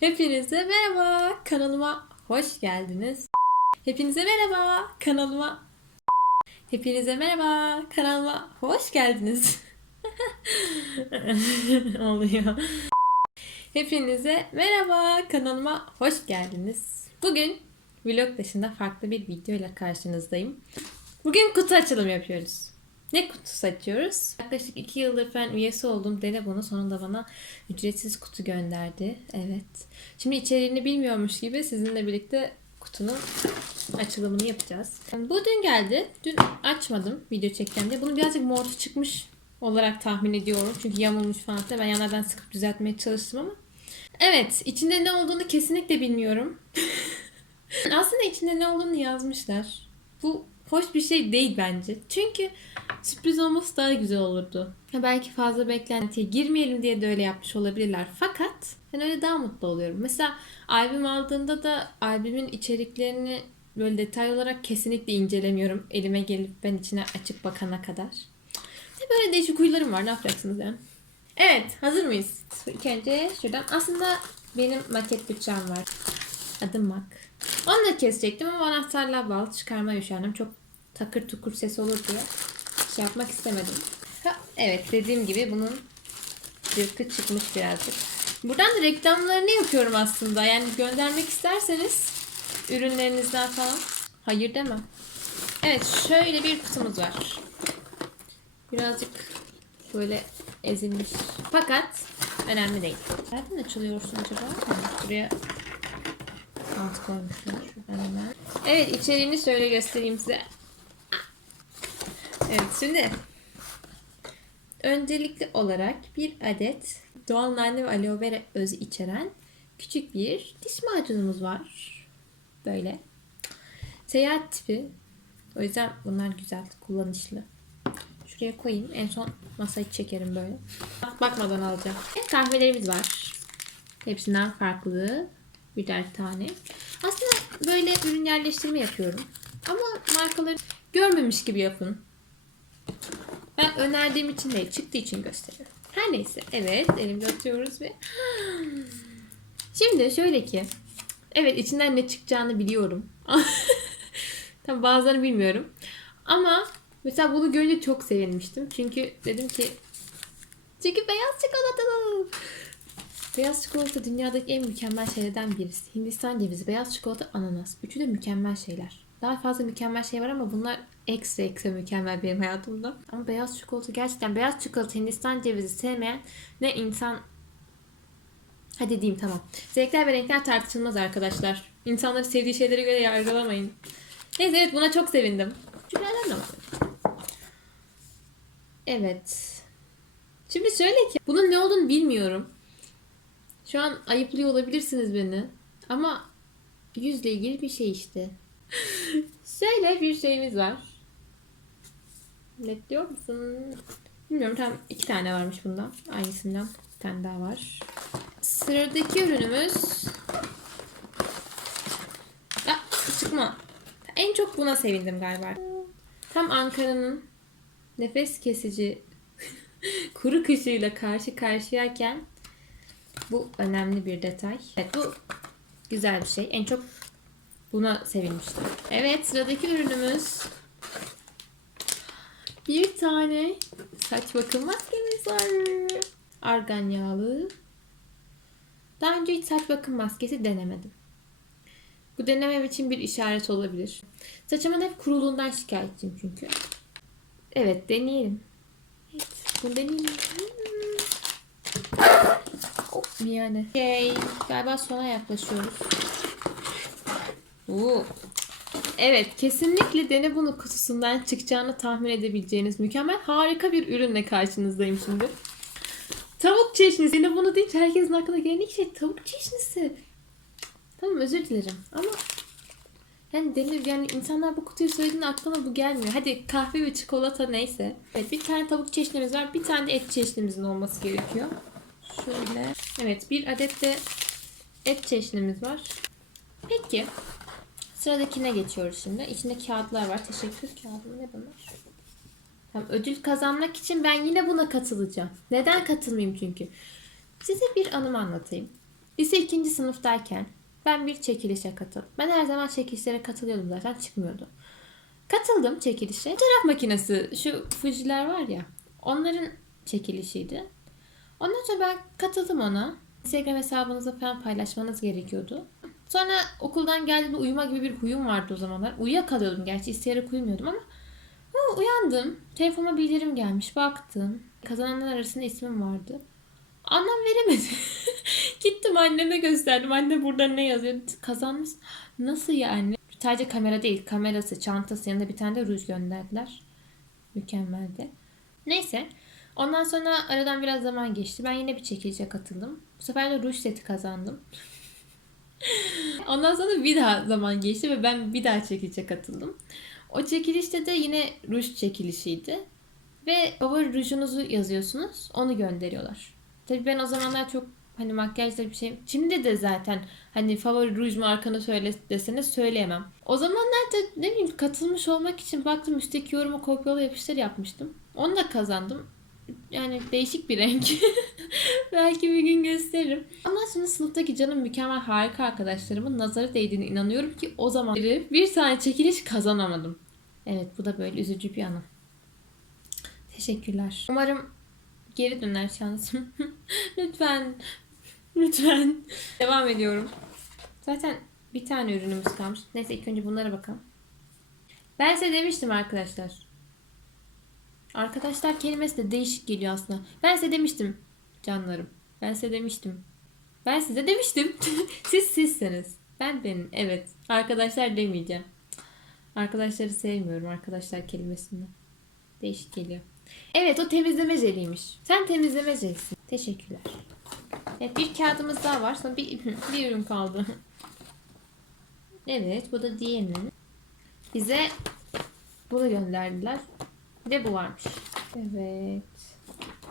Hepinize merhaba. Kanalıma hoş geldiniz. Hepinize merhaba. Kanalıma Hepinize merhaba. Kanalıma hoş geldiniz. Oluyor. Hepinize merhaba. Kanalıma hoş geldiniz. Bugün vlog dışında farklı bir video ile karşınızdayım. Bugün kutu açılımı yapıyoruz. Ne kutusu açıyoruz? Yaklaşık 2 yıldır ben üyesi oldum. Dene bunu sonunda bana ücretsiz kutu gönderdi. Evet. Şimdi içeriğini bilmiyormuş gibi sizinle birlikte kutunun açılımını yapacağız. Bu dün geldi. Dün açmadım video çekeceğim diye. Bunun birazcık mortu çıkmış olarak tahmin ediyorum. Çünkü yamulmuş falan. Ben yanlardan sıkıp düzeltmeye çalıştım ama. Evet. içinde ne olduğunu kesinlikle bilmiyorum. Aslında içinde ne olduğunu yazmışlar. Bu hoş bir şey değil bence. Çünkü sürpriz olması daha güzel olurdu. Ha belki fazla beklentiye girmeyelim diye de öyle yapmış olabilirler. Fakat ben öyle daha mutlu oluyorum. Mesela albüm aldığımda da albümün içeriklerini böyle detay olarak kesinlikle incelemiyorum. Elime gelip ben içine açıp bakana kadar. İşte böyle değişik huylarım var. Ne yapacaksınız yani? Evet, hazır mıyız? İlk önce şuradan. Aslında benim maket bütçem var. Adım Mak. Onu da kesecektim ama anahtarla bağlı çıkarma üşendim. Çok takır tukur ses olur diye şey yapmak istemedim. Ha, evet dediğim gibi bunun cırkı çıkmış birazcık. Buradan da reklamlarını yapıyorum aslında. Yani göndermek isterseniz ürünlerinizden falan. Hayır deme. Evet şöyle bir kutumuz var. Birazcık böyle ezilmiş. Fakat önemli değil. Nereden açılıyorsun acaba? Buraya alt koymuşlar. Evet içeriğini şöyle göstereyim size. Evet şimdi öncelikli olarak bir adet doğal nane ve aloe vera özü içeren küçük bir diş macunumuz var. Böyle. Seyahat tipi. O yüzden bunlar güzel, kullanışlı. Şuraya koyayım. En son masayı çekerim böyle. Bakmadan alacağım. Kahvelerimiz var. Hepsinden farklı birer tane. Aslında böyle ürün yerleştirme yapıyorum. Ama markaları görmemiş gibi yapın. Ben önerdiğim için değil, çıktığı için gösteriyorum. Her neyse. Evet, elimde atıyoruz ve... Şimdi şöyle ki... Evet, içinden ne çıkacağını biliyorum. Tabii bazılarını bilmiyorum. Ama mesela bunu görünce çok sevinmiştim. Çünkü dedim ki... Çünkü beyaz çikolatalı. Beyaz çikolata dünyadaki en mükemmel şeylerden birisi. Hindistan cevizi, beyaz çikolata, ananas. Üçü de mükemmel şeyler. Daha fazla mükemmel şey var ama bunlar ekstra ekstra mükemmel benim hayatımda. Ama beyaz çikolata gerçekten beyaz çikolata, Hindistan cevizi sevmeyen ne insan Hadi diyeyim tamam. Zevkler ve renkler tartışılmaz arkadaşlar. İnsanları sevdiği şeylere göre yargılamayın. Neyse evet buna çok sevindim. Cümleler var? Evet. Şimdi şöyle ki bunun ne olduğunu bilmiyorum. Şu an ayıplıyor olabilirsiniz beni. Ama yüzle ilgili bir şey işte. Şöyle bir şeyimiz var. Netliyor musun? Bilmiyorum tam iki tane varmış bundan. Aynısından bir tane daha var. Sıradaki ürünümüz Aa, çıkma. En çok buna sevindim galiba. Tam Ankara'nın nefes kesici kuru kışıyla karşı karşıyayken bu önemli bir detay. Evet bu güzel bir şey. En çok buna sevinmiştim. Evet sıradaki ürünümüz bir tane saç bakım maskemiz var. Argan yağlı. Daha önce hiç saç bakım maskesi denemedim. Bu denemem için bir işaret olabilir. Saçımın hep kuruluğundan şikayetçiyim çünkü. Evet deneyelim. Evet bunu deneyelim. Yani. Okay. Galiba sona yaklaşıyoruz. Oo. Evet kesinlikle dene bunu kutusundan çıkacağını tahmin edebileceğiniz mükemmel harika bir ürünle karşınızdayım şimdi. Tavuk çeşnisi. Dene bunu deyince herkesin aklına gelen ilk şey tavuk çeşnisi. Tamam özür dilerim ama yani denir yani insanlar bu kutuyu söylediğinde aklına bu gelmiyor. Hadi kahve ve çikolata neyse. Evet bir tane tavuk çeşnimiz var. Bir tane de et çeşnimizin olması gerekiyor. Şöyle. Evet bir adet de et çeşnimiz var. Peki. Sıradakine geçiyoruz şimdi. İçinde kağıtlar var. Teşekkür kağıdı ne bunlar? Tamam, ödül kazanmak için ben yine buna katılacağım. Neden katılmayayım çünkü? Size bir anımı anlatayım. Lise ikinci sınıftayken ben bir çekilişe katıldım. Ben her zaman çekilişlere katılıyordum zaten çıkmıyordu. Katıldım çekilişe. Fotoğraf makinesi şu Fuji'ler var ya onların çekilişiydi. Ondan sonra ben katıldım ona. Instagram hesabınızı falan paylaşmanız gerekiyordu. Sonra okuldan geldiğimde uyuma gibi bir huyum vardı o zamanlar. Uyuyakalıyordum gerçi isteyerek uyumuyordum ama Ha, uyandım. Telefonuma bildirim gelmiş. Baktım. Kazananlar arasında ismim vardı. Anlam veremedi. Gittim anneme gösterdim. Anne burada ne yazıyor? Kazanmış. Nasıl yani? Sadece kamera değil. Kamerası, çantası yanında bir tane de ruj gönderdiler. Mükemmeldi. Neyse. Ondan sonra aradan biraz zaman geçti. Ben yine bir çekilişe katıldım. Bu sefer de ruj seti kazandım. Ondan sonra bir daha zaman geçti ve ben bir daha çekilişe katıldım. O çekilişte de yine ruj çekilişiydi. Ve favori rujunuzu yazıyorsunuz. Onu gönderiyorlar. Tabii ben o zamanlar çok hani makyajda bir şey... Şimdi de zaten hani favori ruj markanı söyle deseniz söyleyemem. O zamanlar da ne bileyim katılmış olmak için baktım üstteki yorumu kopyala yapıştır yapmıştım. Onu da kazandım. Yani değişik bir renk. Belki bir gün gösteririm. Ama şimdi sınıftaki canım mükemmel harika arkadaşlarımın nazarı değdiğine inanıyorum ki o zaman bir tane çekiliş kazanamadım. Evet bu da böyle üzücü bir anı. Teşekkürler. Umarım geri döner şansım. lütfen. Lütfen. Devam ediyorum. Zaten bir tane ürünümüz kalmış. Neyse ilk önce bunlara bakalım. Ben size demiştim arkadaşlar. Arkadaşlar kelimesi de değişik geliyor aslında. Ben size demiştim canlarım. Ben size demiştim. Ben size demiştim. Siz sizsiniz. Ben benim. Evet. Arkadaşlar demeyeceğim. Arkadaşları sevmiyorum arkadaşlar kelimesini. Değişik geliyor. Evet o temizleme jeliymiş. Sen temizleme jelisin. Teşekkürler. Evet bir kağıdımız daha var. Sonra bir, bir ürün kaldı. Evet bu da diğerinin. Bize bunu gönderdiler. Bir de bu varmış. Evet.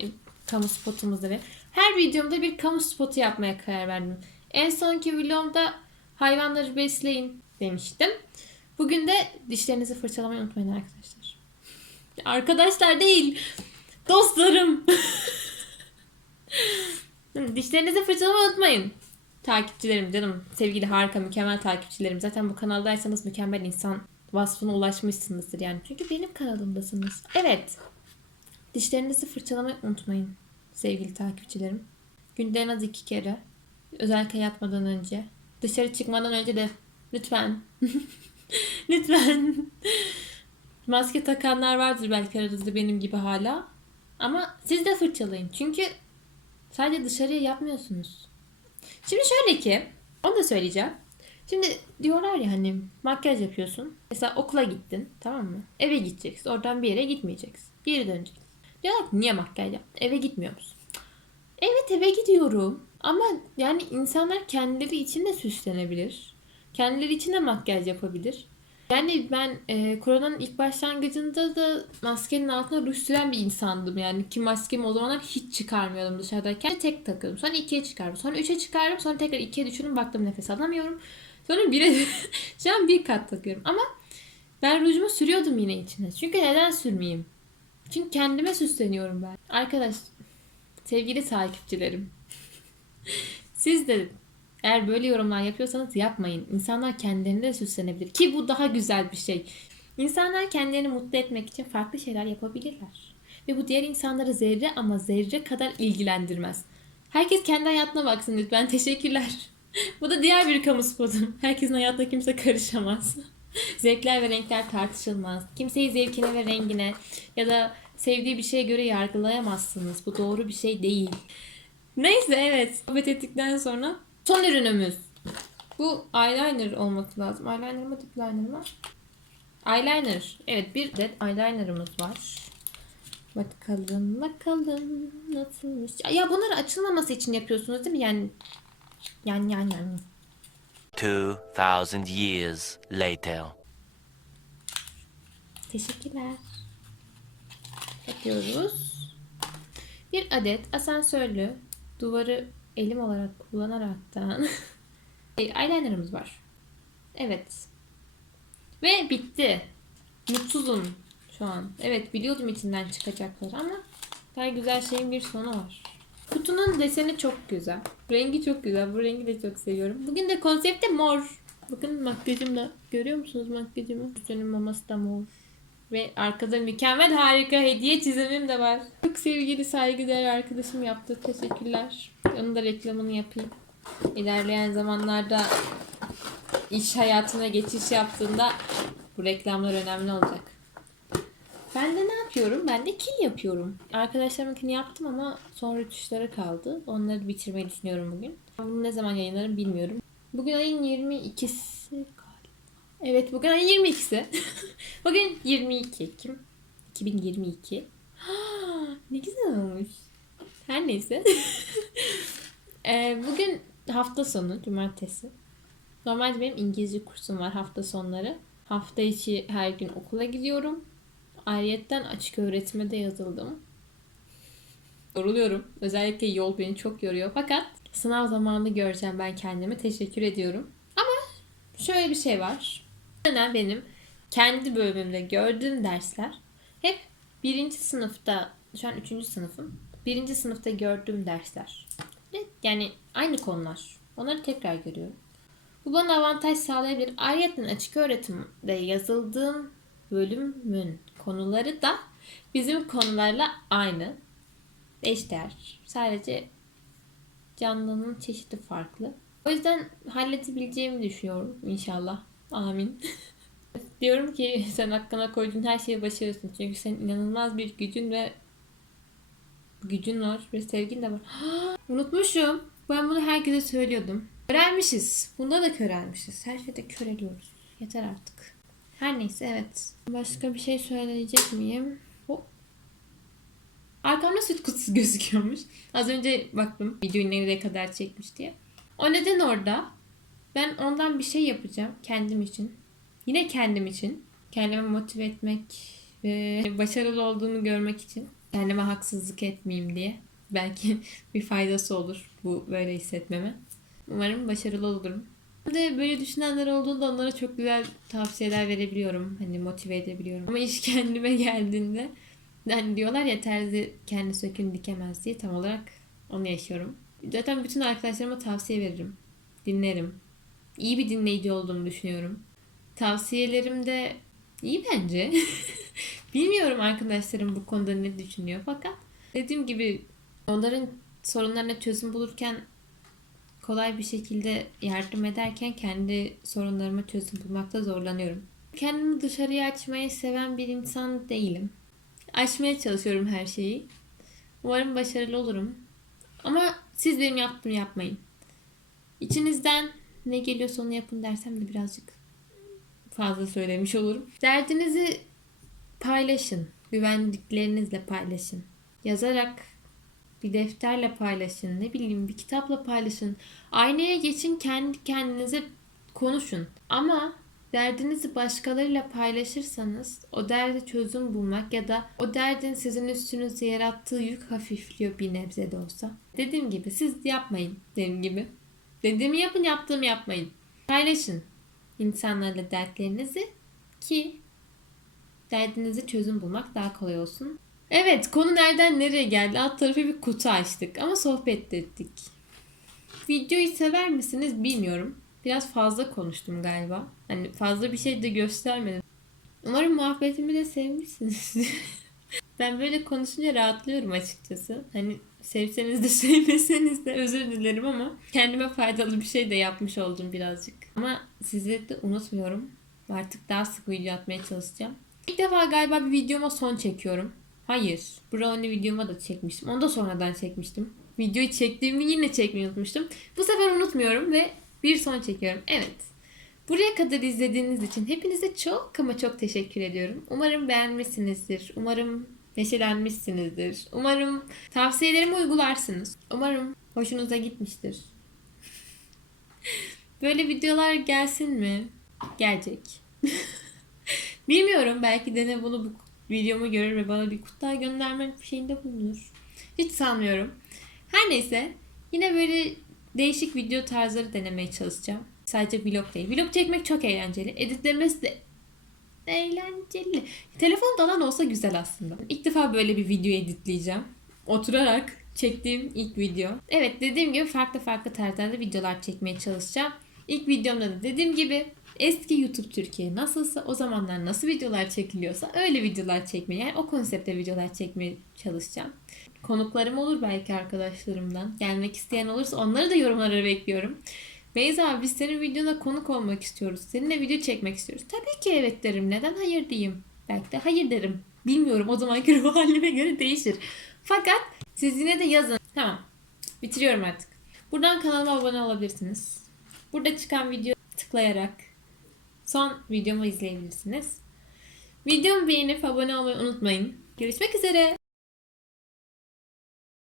E, Kamu spotumuz var. Her videomda bir kamu spotu yapmaya karar verdim. En sonki vlogumda hayvanları besleyin demiştim. Bugün de dişlerinizi fırçalamayı unutmayın arkadaşlar. Arkadaşlar değil. Dostlarım. Dişlerinizi fırçalamayı unutmayın. Takipçilerim canım. Sevgili harika mükemmel takipçilerim. Zaten bu kanaldaysanız mükemmel insan vasfına ulaşmışsınızdır yani. Çünkü benim kanalımdasınız. Evet. Dişlerinizi fırçalamayı unutmayın sevgili takipçilerim. Günde en az iki kere. Özellikle yatmadan önce. Dışarı çıkmadan önce de lütfen. lütfen. Maske takanlar vardır belki aranızda benim gibi hala. Ama siz de fırçalayın. Çünkü sadece dışarıya yapmıyorsunuz. Şimdi şöyle ki, onu da söyleyeceğim. Şimdi diyorlar ya hani makyaj yapıyorsun. Mesela okula gittin tamam mı? Eve gideceksin. Oradan bir yere gitmeyeceksin. Geri döneceksin. Diyorlar ki niye makyaj yap? Eve gitmiyor musun? Evet eve gidiyorum. Ama yani insanlar kendileri için de süslenebilir. Kendileri için de makyaj yapabilir. Yani ben e, koronanın ilk başlangıcında da maskenin altına ruj süren bir insandım. Yani ki maskemi o zamanlar hiç çıkarmıyordum dışarıdayken. Tek takıyordum. Sonra ikiye çıkardım. Sonra üçe çıkardım. Sonra tekrar ikiye düşürdüm. Baktım nefes alamıyorum. Sonra bire şu an bir kat takıyorum. Ama ben rujumu sürüyordum yine içine. Çünkü neden sürmeyeyim? Çünkü kendime süsleniyorum ben. Arkadaş, sevgili takipçilerim. Siz de eğer böyle yorumlar yapıyorsanız yapmayın. İnsanlar kendilerini de süslenebilir. Ki bu daha güzel bir şey. İnsanlar kendilerini mutlu etmek için farklı şeyler yapabilirler. Ve bu diğer insanları zerre ama zerre kadar ilgilendirmez. Herkes kendi hayatına baksın lütfen. Teşekkürler. bu da diğer bir kamu spotum. Herkesin hayatına kimse karışamaz. Zevkler ve renkler tartışılmaz. Kimseyi zevkine ve rengine ya da sevdiği bir şeye göre yargılayamazsınız. Bu doğru bir şey değil. Neyse evet. Sohbet ettikten sonra son ürünümüz. Bu eyeliner olması lazım. Eyeliner mı dip liner mı? Eyeliner. Evet bir adet eyelinerımız var. Bakalım bakalım nasılmış. Ya bunları açılmaması için yapıyorsunuz değil mi? Yani yani yani yani. 2,000 years later. Teşekkürler. Yapıyoruz. Bir adet asansörlü duvarı elim olarak kullanaraktan eyelinerımız var. Evet. Ve bitti. Mutsuzum şu an. Evet biliyordum içinden çıkacakları ama daha güzel şeyin bir sonu var. Kutunun deseni çok güzel. Rengi çok güzel. Bu rengi de çok seviyorum. Bugün de konsepte mor. Bakın makyajımda. Görüyor musunuz makyajımı? Üstünün maması da mor. Ve arkada mükemmel harika hediye çizimim de var. Çok sevgili saygıdeğer arkadaşım yaptı. Teşekkürler. Onun da reklamını yapayım. İlerleyen zamanlarda iş hayatına geçiş yaptığında bu reklamlar önemli olacak. Ben de ne yapıyorum? Ben de kil yapıyorum. Arkadaşlarımınkini yaptım ama son rötuşları kaldı. Onları bitirmeyi düşünüyorum bugün. Bunu ne zaman yayınlarım bilmiyorum. Bugün ayın 22'si galiba. Evet bugün ayın 22'si. bugün 22 Ekim 2022. ne güzel olmuş. Her neyse. Ee, bugün hafta sonu, cumartesi. Normalde benim İngilizce kursum var hafta sonları. Hafta içi her gün okula gidiyorum. Ayrıyetten açık öğretime de yazıldım. Yoruluyorum. Özellikle yol beni çok yoruyor. Fakat sınav zamanı göreceğim ben kendimi. Teşekkür ediyorum. Ama şöyle bir şey var. Dönem benim kendi bölümümde gördüğüm dersler hep birinci sınıfta, şu an üçüncü sınıfım. Birinci sınıfta gördüğüm dersler. Yani aynı konular. Onları tekrar görüyorum. Bu bana avantaj sağlayabilir. Ayrıca açık öğretimde yazıldığım bölümün konuları da bizim konularla aynı. Eşdeğer. Sadece canlının çeşidi farklı. O yüzden halledebileceğimi düşünüyorum inşallah. Amin. Diyorum ki sen hakkına koyduğun her şeyi başarırsın. Çünkü senin inanılmaz bir gücün ve gücün var ve sevgin de var. Unutmuşum. Ben bunu herkese söylüyordum. Körelmişiz. Bunda da körelmişiz. Her şeyde köreliyoruz. Yeter artık. Her neyse evet. Başka bir şey söyleyecek miyim? Hop. Arkamda süt kutusu gözüküyormuş. Az önce baktım videoyu nereye kadar çekmiş diye. O neden orada? Ben ondan bir şey yapacağım kendim için. Yine kendim için. Kendimi motive etmek ve başarılı olduğunu görmek için. Kendime haksızlık etmeyeyim diye. Belki bir faydası olur bu böyle hissetmeme. Umarım başarılı olurum. De böyle düşünenler olduğunda onlara çok güzel tavsiyeler verebiliyorum. Hani motive edebiliyorum. Ama iş kendime geldiğinde hani diyorlar ya terzi kendi sökün dikemez diye tam olarak onu yaşıyorum. Zaten bütün arkadaşlarıma tavsiye veririm. Dinlerim. İyi bir dinleyici olduğumu düşünüyorum. Tavsiyelerim de iyi bence. Bilmiyorum arkadaşlarım bu konuda ne düşünüyor fakat dediğim gibi onların sorunlarına çözüm bulurken kolay bir şekilde yardım ederken kendi sorunlarıma çözüm bulmakta zorlanıyorum. Kendimi dışarıya açmayı seven bir insan değilim. Açmaya çalışıyorum her şeyi. Umarım başarılı olurum. Ama siz benim yaptığımı yapmayın. İçinizden ne geliyorsa onu yapın dersem de birazcık fazla söylemiş olurum. Derdinizi paylaşın. Güvendiklerinizle paylaşın. Yazarak bir defterle paylaşın. Ne bileyim bir kitapla paylaşın. Aynaya geçin kendi kendinize konuşun. Ama derdinizi başkalarıyla paylaşırsanız o derde çözüm bulmak ya da o derdin sizin üstünüzde yarattığı yük hafifliyor bir nebze de olsa. Dediğim gibi siz yapmayın dediğim gibi. Dediğimi yapın yaptığımı yapmayın. Paylaşın insanlarla dertlerinizi ki derdinizi çözüm bulmak daha kolay olsun. Evet konu nereden nereye geldi? Alt tarafı bir kutu açtık ama sohbet ettik. Videoyu sever misiniz bilmiyorum. Biraz fazla konuştum galiba. Hani fazla bir şey de göstermedim. Umarım muhabbetimi de sevmişsiniz. ben böyle konuşunca rahatlıyorum açıkçası. Hani sevseniz de sevmeseniz de özür dilerim ama kendime faydalı bir şey de yapmış oldum birazcık. Ama sizleri de unutmuyorum. Artık daha sık video atmaya çalışacağım. İlk defa galiba bir videoma son çekiyorum. Hayır. Brownie videoma da çekmiştim. Onu da sonradan çekmiştim. Videoyu çektiğimi yine çekmeyi unutmuştum. Bu sefer unutmuyorum ve bir son çekiyorum. Evet. Buraya kadar izlediğiniz için hepinize çok ama çok teşekkür ediyorum. Umarım beğenmişsinizdir. Umarım neşelenmişsinizdir. Umarım tavsiyelerimi uygularsınız. Umarım hoşunuza gitmiştir. Böyle videolar gelsin mi? Gelecek. Bilmiyorum belki Dene bunu bu videomu görür ve bana bir kutu daha gönderme şeyinde bulunur. Hiç sanmıyorum. Her neyse yine böyle değişik video tarzları denemeye çalışacağım. Sadece vlog değil. Vlog çekmek çok eğlenceli. Editlemesi de eğlenceli. Telefon dalan olsa güzel aslında. İlk defa böyle bir video editleyeceğim. Oturarak çektiğim ilk video. Evet dediğim gibi farklı farklı tarzlarda videolar çekmeye çalışacağım. İlk videomda da dediğim gibi eski YouTube Türkiye nasılsa o zamanlar nasıl videolar çekiliyorsa öyle videolar çekmeye yani o konsepte videolar çekmeye çalışacağım. Konuklarım olur belki arkadaşlarımdan. Gelmek isteyen olursa onları da yorumlara bekliyorum. Beyza biz senin videona konuk olmak istiyoruz. Seninle video çekmek istiyoruz. Tabii ki evet derim. Neden hayır diyeyim? Belki de hayır derim. Bilmiyorum o zamanki ruh halime göre değişir. Fakat siz yine de yazın. Tamam. Bitiriyorum artık. Buradan kanalıma abone olabilirsiniz. Burada çıkan video tıklayarak son videomu izleyebilirsiniz. Videomu beğenip abone olmayı unutmayın. Görüşmek üzere.